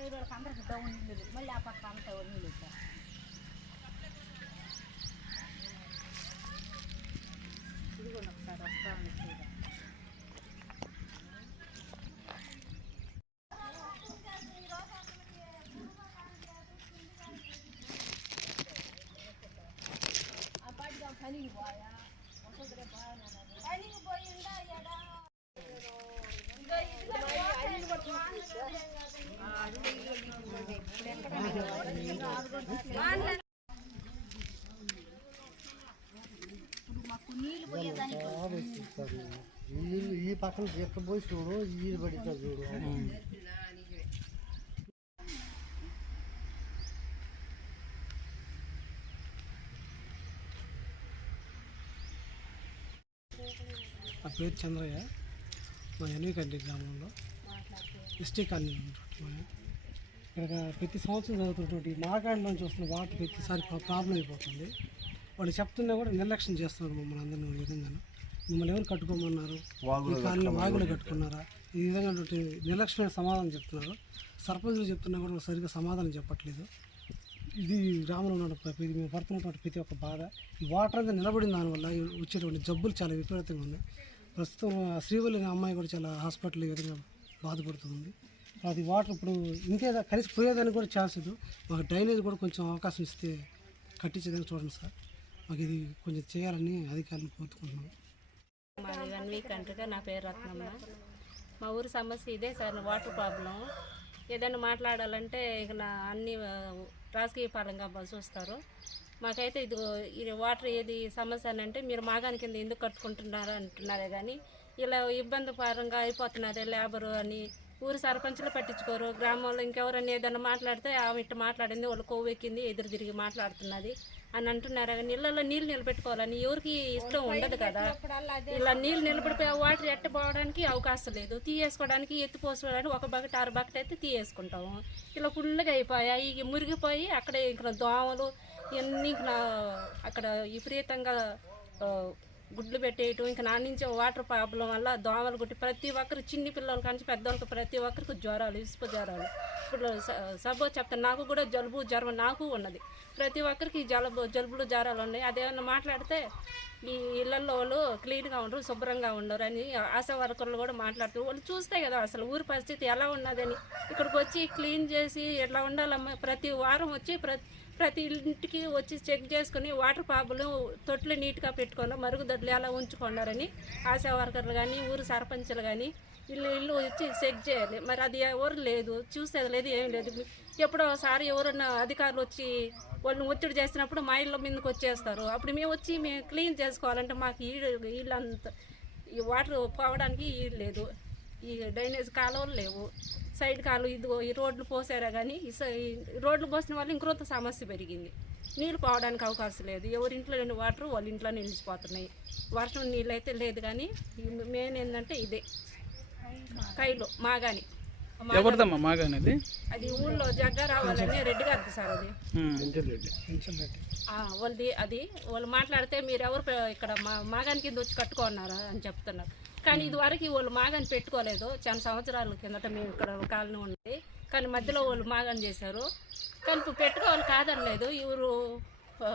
వాళ్ళకి అందరికి డౌన్ నీళ్ళు మళ్ళీ ఆ పక్క అంతా నీళ్ళు వచ్చాయి ఇదిగోండి ఒకసారి వస్తా ఉంది చూడండి. మాకు నీళ్ళు పోయేదానికి నీళ్ళు ఈ పక్కన ఎక్కడ పోయి చూడు ఈ పడితే చూడు నా పేరు చంద్రయ్య. మా ఎన్వికంటి గ్రామంలో ఎస్టీ కాలనీ ఇక్కడ ప్రతి సంవత్సరం జరుగుతున్నటువంటి మాగాడి నుంచి వస్తున్న వాటర్ ప్రతిసారి ప్రా- ప్రాబ్లం అయిపోతుంది. వాళ్ళు చెప్తున్నా కూడా నిర్లక్ష్యం చేస్తున్నారు మమ్మల్ని అందరినీ ఈ విధంగా మిమ్మల్ని ఎవరు కట్టుకోమన్నారు? ఈ వాగులు కట్టుకున్నారా? ఈ విధంగా నిర్లక్ష్యమైన సమాధానం చెప్తున్నారు. సర్పంచులు చెప్తున్నా కూడా సరిగ్గా సమాధానం చెప్పట్లేదు. ఇది గ్రామంలో ఉన్న ప్రతి మేము పడుతున్నటువంటి ప్రతి ఒక్క బాధ. ఈ వాటర్ అంతా నిలబడిన దానివల్ల వచ్చేటువంటి జబ్బులు చాలా విపరీతంగా ఉన్నాయి. ప్రస్తుతం శ్రీవల్లి అమ్మాయి కూడా చాలా హాస్పిటల్ ఈ విధంగా బాధపడుతుంది. అది వాటర్ ఇప్పుడు ఇంకే కలిసి పోయేదానికి కూడా ఛాన్స్ లేదు. మాకు డ్రైనేజ్ కూడా కొంచెం అవకాశం ఇస్తే కట్టించేదానికి చూడండి సార్. మాకు ఇది కొంచెం చేయాలని అధికారులు కోరుకుంటున్నాం. వన్ వీక్ అంటగా నా పేరు రత్నమ్మ. మా ఊరి సమస్య ఇదే సార్ వాటర్ ప్రాబ్లం. ఏదైనా మాట్లాడాలంటే ఇక నా అన్ని రాజకీయ పరంగా చూస్తారు మాకైతే ఇది ఇది వాటర్ ఏది సమస్య అని అంటే మీరు మాగాని కింద ఎందుకు కట్టుకుంటున్నారు అంటున్నారే కానీ ఇలా ఇబ్బంది పరంగా అయిపోతున్నారే లేబరు అని. ఊరు సర్పంచులు పట్టించుకోరు. గ్రామంలో ఇంకెవరైనా ఏదైనా మాట్లాడితే ఆమె ఇట్ట మాట్లాడింది వాళ్ళు కొవ్వెక్కింది ఎదురు తిరిగి మాట్లాడుతున్నది అని అంటున్నారు. కానీ నీళ్ళు నిలబెట్టుకోవాలని ఎవరికి ఇష్టం ఉండదు కదా. ఇలా నీళ్ళు నిలబడిపోయి వాటర్ ఎట్టపోవడానికి అవకాశం లేదు. తీయేసుకోవడానికి ఎత్తిపోసుకోవడానికి ఒక బకెట్ ఆరు బకెట్ అయితే తీయేసుకుంటాము. ఇలా ఫుల్గా అయిపోయాయి. ఇక మురిగిపోయి అక్కడ ఇంకా దోమలు ఇవన్నీ ఇంకా అక్కడ విపరీతంగా గుడ్లు పెట్టేయటం ఇంకా నా నుంచి వాటర్ ప్రాబ్లం వల్ల దోమలు గుట్టి ప్రతి ఒక్కరు చిన్ని పిల్లల కానీ పెద్దవాళ్ళకి ప్రతి ఒక్కరికి జ్వరాలు ఇసుపు జ్వరాలు. ఇప్పుడు సబో చెప్తాను నాకు కూడా జలుబు జ్వరం నాకు ఉన్నది. ప్రతి ఒక్కరికి జలుబు జలుబులు జ్వరాలు ఉన్నాయి. అదేమన్నా మాట్లాడితే ఈ ఇళ్ళల్లో వాళ్ళు క్లీన్గా ఉండరు శుభ్రంగా ఉండరు అని ఆశా వర్కర్లు కూడా మాట్లాడుతూ వాళ్ళు చూస్తే కదా అసలు ఊరి పరిస్థితి ఎలా ఉన్నదని. ఇక్కడికి వచ్చి క్లీన్ చేసి ఎట్లా ఉండాలమ్మా? ప్రతి వారం వచ్చి ప్రతి ప్రతి ఇంటికి వచ్చి చెక్ చేసుకుని వాటర్ పాపులు తొట్లు నీట్గా పెట్టుకొని మరుగుదొడ్లు ఎలా ఉంచుకున్నారని ఆశా వర్కర్లు కానీ ఊరు సర్పంచులు కానీ ఇల్లు ఇల్లు వచ్చి చెక్ చేయాలి. మరి అది ఎవరు లేదు చూసేది లేదు ఏం లేదు. ఎప్పుడో ఒకసారి ఎవరన్నా అధికారులు వచ్చి వాళ్ళని ఒత్తిడి చేసినప్పుడు మా ఇళ్ళ మీదకి వచ్చేస్తారు. అప్పుడు మేము వచ్చి మేము క్లీన్ చేసుకోవాలంటే మాకు ఈ ఇల్లంతా ఈ వాటర్ పోవడానికి ఈ లేదు. ఈ డ్రైనేజ్ కాలువలు లేవు. సైడ్ కాలువ ఇదిగో ఈ రోడ్లు పోసారా కానీ ఈ రోడ్లు పోసిన వల్ల ఇంకొంత సమస్య పెరిగింది. నీళ్ళు పోవడానికి అవకాశం లేదు. ఎవరి ఇంట్లో లేని వాటర్ వాళ్ళ ఇంట్లో నిలిచిపోతున్నాయి. వర్షం నీళ్ళు అయితే లేదు కానీ మెయిన్ ఏంటంటే ఇదే. కైలో మాగాని. ఎవరిదమ్మా మాగా అనేది? అది ఊళ్ళో జగ్గ రావాలని రెడ్డి గారిది సార్ అది. పెన్షన్ పెట్టి ఆ, వాళ్ళది అది. వాళ్ళు మాట్లాడితే మీరు ఎవరు ఇక్కడ మా మాగాని కింద వచ్చి కట్టుకున్నారా అని చెప్తున్నారు. కానీ ఇది వరకు వాళ్ళు మాగాని పెట్టుకోలేదు. చాలా సంవత్సరాల కిందట మేము ఇక్కడ కాలనీ ఉంది. కానీ మధ్యలో వాళ్ళు మాగాని చేశారు. కానీ ఇప్పుడు పెట్టుకోవాలి కాదనలేదు. ఇವರು ఆ,